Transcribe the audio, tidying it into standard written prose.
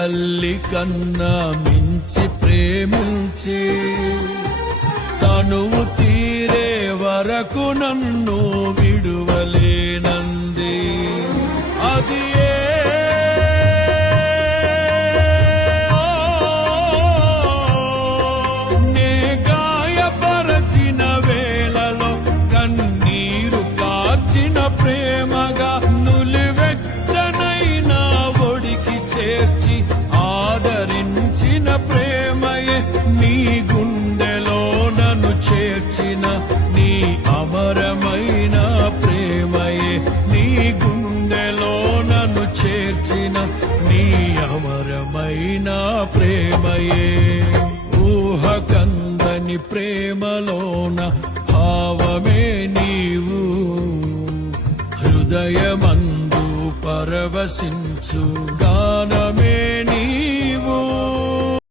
తల్లి కన్నా మించి ప్రేమించి తనువు తీరే వరకు నన్ను విడువలేనంది. అది నే గాయపరచిన వేళలో కన్నీరు కార్చిన ప్రేమగా నులివెచ్చనైనా ఒడికి చేర్చి ఆదరించిన ప్రేమయే నీ గుండెలో నన్ను చేర్చిన నీ అమరమైన ప్రేమయే నీ గుండెలో నన్ను చేర్చిన నీ అమరమైన ప్రేమయే. ఊహకందని ప్రేమలోన భావమే నీవు హృదయమందు పరవశించు